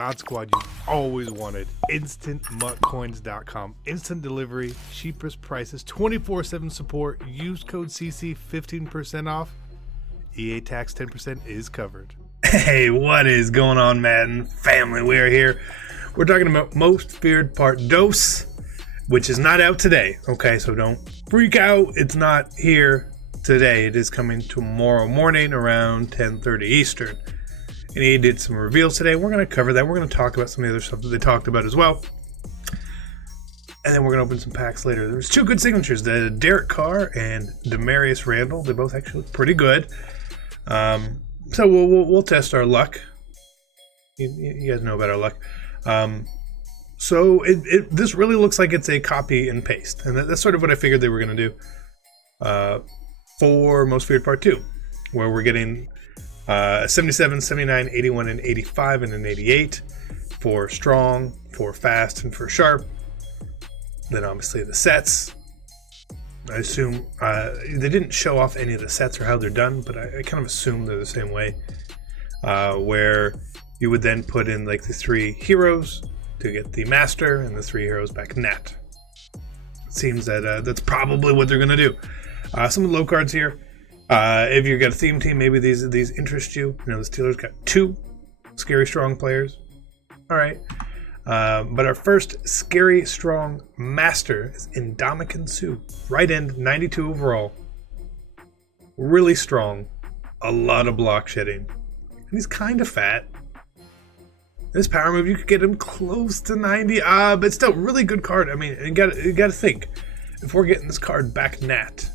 God Squad you've always wanted. InstantMuttCoins.com. Instant delivery, cheapest prices, 24/7 support. Use code CC 15% off. EA tax 10% is covered. Hey, what is going on, Madden family? We are here. We're talking about Most Feared Part Dos, which is not out today. Okay, so don't freak out. It's not here today. It is coming tomorrow morning around 10:30 Eastern. And he did some reveals today. We're going to cover that. We're going to talk about some of the other stuff that they talked about as well. And then we're going to open some packs later. There's two good signatures. The Derek Carr and Demarius Randall. They both actually look pretty good. So we'll test our luck. You guys know about our luck. So this really looks like it's a copy and paste. And that's sort of what I figured they were going to do for Most Feared Part 2. Where we're getting 77, 79, 81, and 85, and an 88 for strong, for fast, and for sharp. Then obviously the sets. I assume they didn't show off any of the sets or how they're done, but I kind of assume they're the same way. Where you would then put in like the 3 heroes to get the master and the 3 heroes back net. It seems that that's probably what they're going to do. Some of the low cards here. If you've got a theme team, maybe these interest you. You know, the Steelers got 2 scary strong players. All right. But our first scary strong master is Ndamukong Suh. Right end, 92 overall. Really strong. A lot of block shedding. And he's kind of fat. This power move, you could get him close to 90. But still, really good card. I mean, you got to think. If we're getting this card back nat,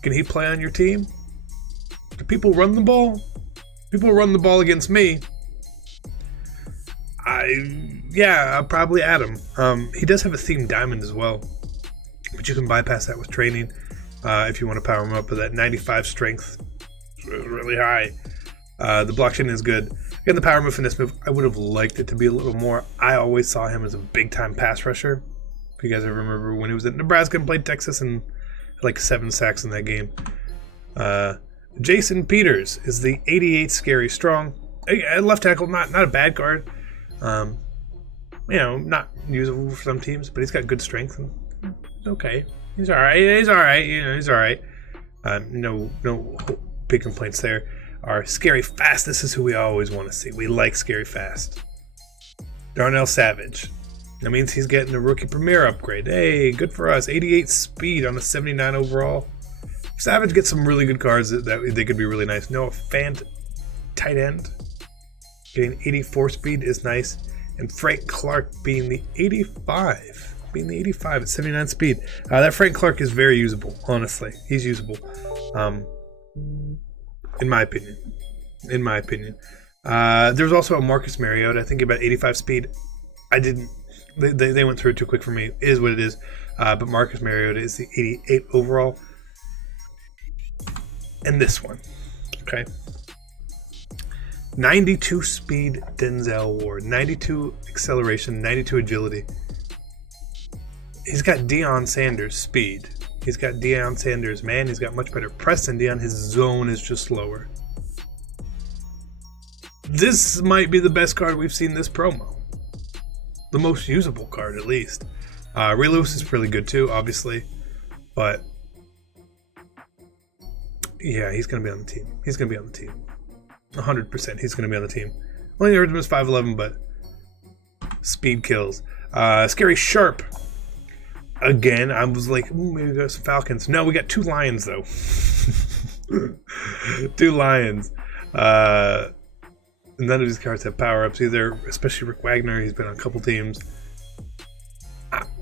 can he play on your team? Do people run the ball? People run the ball against me. I'll probably add him. He does have a themed diamond as well, but you can bypass that with training if you want to power him up with that 95 strength. It's really high. The blockchain is good. Again, the power move and this move, I would have liked it to be a little more. I always saw him as a big-time pass rusher. If you guys ever remember when he was at Nebraska and played Texas and had like 7 sacks in that game. Jason Peters is the 88 scary strong. Left tackle, not a bad card. Not usable for some teams, but he's got good strength. And okay, he's all right. He's all right. He's all right. No big complaints there. Our scary fast. This is who we always want to see. We like scary fast. Darnell Savage. That means he's getting a rookie premier upgrade. Hey, good for us. 88 speed on a 79 overall. Savage gets some really good cards that they could be really nice. Noah Fant, tight end. Getting 84 speed is nice. And Frank Clark being the 85. Being the 85 at 79 speed. That Frank Clark is very usable, honestly. He's usable. In my opinion. There's also a Marcus Mariota. I think about 85 speed. They went through it too quick for me. It is what it is. But Marcus Mariota is the 88 overall. And this one. Okay. 92 speed Denzel Ward. 92 acceleration. 92 agility. He's got Deion Sanders speed. He's got Deion Sanders, man. He's got much better press than Deion. His zone is just slower. This might be the best card we've seen this promo. The most usable card, at least. Ray Lewis is pretty good too, obviously. But yeah, he's going to be on the team. 100% he's going to be on the team. Only heard him as 5'11", but speed kills. Scary Sharp. Again, I was like, maybe we got some Falcons. No, we got 2 Lions, though. 2 Lions. None of these cards have power-ups either, especially Rick Wagner. He's been on a couple teams.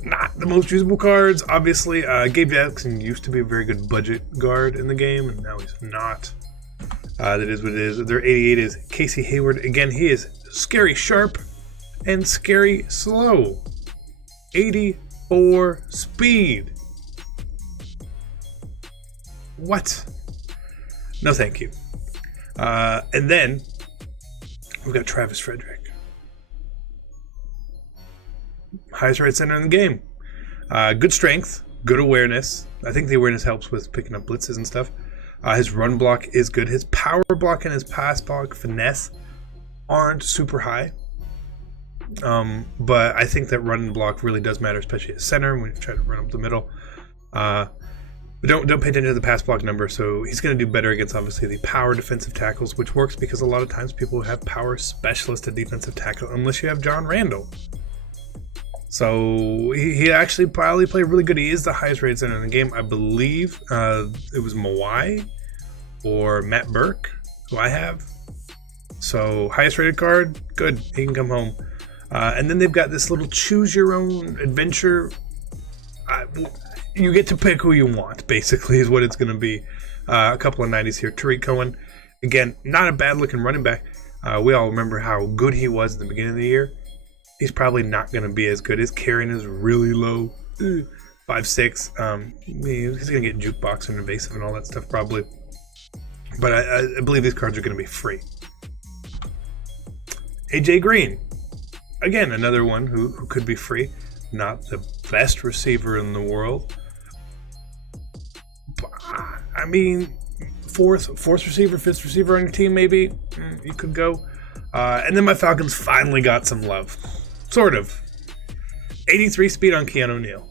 Not the most usable cards, obviously. Gabe Jackson used to be a very good budget guard in the game, and now he's not. That is what it is. Their 88 is Casey Hayward. Again, he is scary sharp and scary slow. 84 speed. What? No, thank you. And then we've got Travis Frederick. Highest right center in the game. Good strength, good awareness. I think the awareness helps with picking up blitzes and stuff. His run block is good. His power block and his pass block finesse aren't super high. But I think that run and block really does matter, especially at center when you try to run up the middle. But don't pay attention to the pass block number. So he's going to do better against, obviously, the power defensive tackles, which works because a lot of times people have power specialists at defensive tackle, unless you have John Randall. So he actually probably played really good. He is the highest rated center in the game. I believe it was Mawai or Matt Burke, who I have. So highest rated card, good. He can come home. And then they've got this little choose your own adventure. You get to pick who you want, basically, is what it's going to be. A couple of 90s here. Tariq Cohen, again, not a bad looking running back. We all remember how good he was at the beginning of the year. He's probably not going to be as good. His carrying is really low, 5'6". He's going to get jukebox and invasive and all that stuff probably. But I believe these cards are going to be free. AJ Green, again, another one who could be free. Not the best receiver in the world. I mean, fourth receiver, fifth receiver on your team, maybe you could go. And then my Falcons finally got some love. Sort of. 83 speed on ONeal.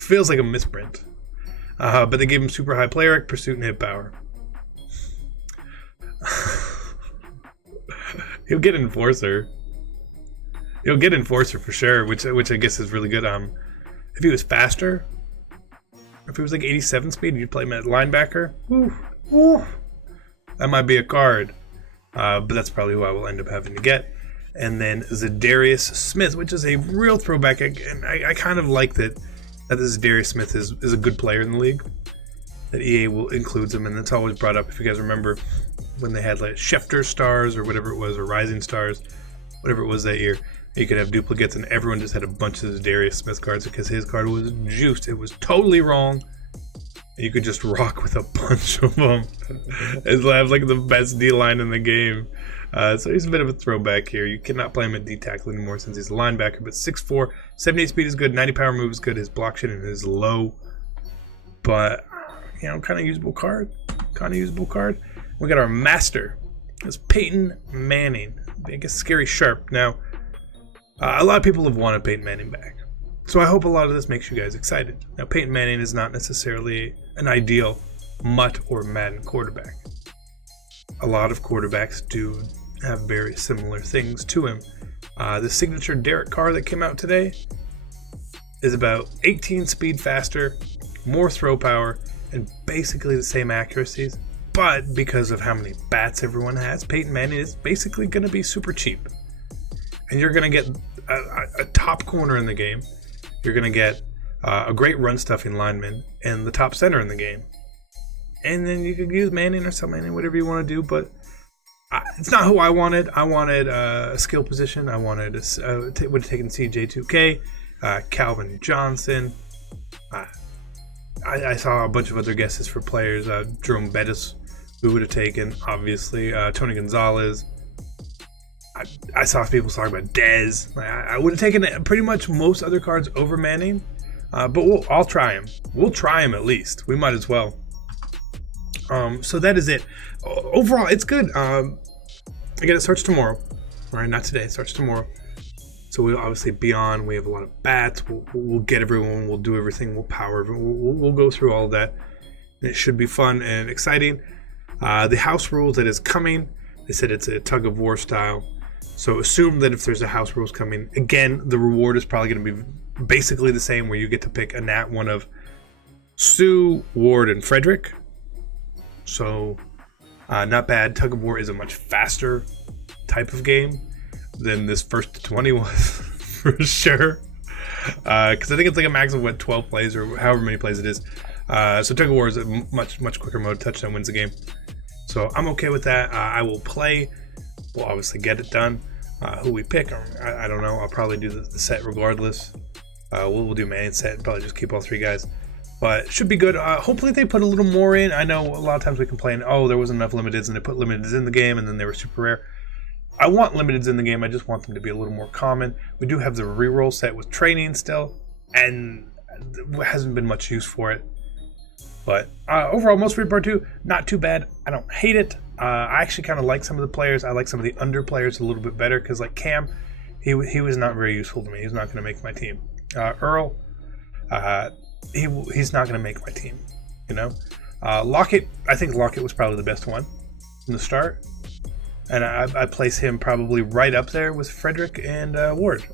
Feels like a misprint. But they gave him super high play rec, pursuit, and hit power. He'll get enforcer. He'll get enforcer for sure, which I guess is really good. If he was faster, if he was like 87 speed, you'd play him at linebacker. That might be a card. But that's probably who I will end up having to get. And then Darius Smith, which is a real throwback. And I kind of like that this Darius Smith is a good player in the league. That EA will includes him, and that's always brought up. If you guys remember when they had like Schefter stars or whatever it was, or Rising stars, whatever it was that year, you could have duplicates, and everyone just had a bunch of Darius Smith cards because his card was juiced. It was totally wrong. You could just rock with a bunch of them. It's like the best D line in the game. So he's a bit of a throwback here. You cannot play him at D tackle anymore since he's a linebacker. But 6'4", 78 speed is good, 90 power move is good. His block shitting is low, but kind of usable card. We got our master. It's Peyton Manning. I guess scary sharp. Now, a lot of people have wanted Peyton Manning back. So I hope a lot of this makes you guys excited. Now, Peyton Manning is not necessarily an ideal MUT or Madden quarterback. A lot of quarterbacks do have very similar things to him. The signature Derek Carr that came out today is about 18 speed faster, more throw power, and basically the same accuracies. But because of how many bats everyone has, Peyton Manning is basically going to be super cheap. And you're going to get a top corner in the game. You're going to get a great run-stuffing lineman and the top center in the game. And then you could use Manning or something, whatever you want to do. But it's not who I wanted. I wanted a skill position. I wanted would have taken CJ2K, Calvin Johnson. I saw a bunch of other guesses for players. Jerome Bettis, we would have taken, obviously. Tony Gonzalez. I saw people talking about Dez. I would have taken pretty much most other cards over Manning. But I'll try him. We'll try him at least. We might as well. So that is it. Overall, it's good. Again, it starts tomorrow. All right, not today. It starts tomorrow. So we'll obviously be on. We have a lot of bats. We'll get everyone. We'll do everything. We'll power everyone. We'll go through all of that. And it should be fun and exciting. The house rules that is coming, they said it's a tug of war style. So assume that if there's a house rules coming, again, the reward is probably going to be basically the same, where you get to pick one of Sue, Ward, and Frederick. So not bad. Tug of war is a much faster type of game than this first to 20 was, for sure. Because I think it's like a max of 12 plays or however many plays it is. So Tug of War is a much quicker mode. Touchdown wins the game. So I'm okay with that. I will play. We'll obviously get it done. Who we pick, I don't know. I'll probably do the set regardless. We'll do Manning set and probably just keep all three guys. But it should be good. Hopefully they put a little more in. I know a lot of times we complain, there wasn't enough limiteds, and they put limiteds in the game and then they were super rare. I want limiteds in the game. I just want them to be a little more common. We do have the reroll set with training still, and there hasn't been much use for it. But overall, Most Free Part 2, not too bad. I don't hate it. I actually kind of like some of the players. I like some of the under players a little bit better because, like Cam, he was not very useful to me. He's not going to make my team. Earl, he's not going to make my team. You know, Lockett. I think Lockett was probably the best one from the start, and I place him probably right up there with Frederick and Ward.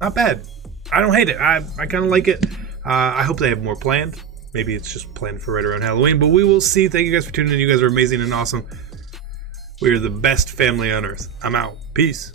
Not bad. I don't hate it. I kind of like it. I hope they have more planned. Maybe it's just planned for right around Halloween, but we will see. Thank you guys for tuning in. You guys are amazing and awesome. We are the best family on earth. I'm out. Peace.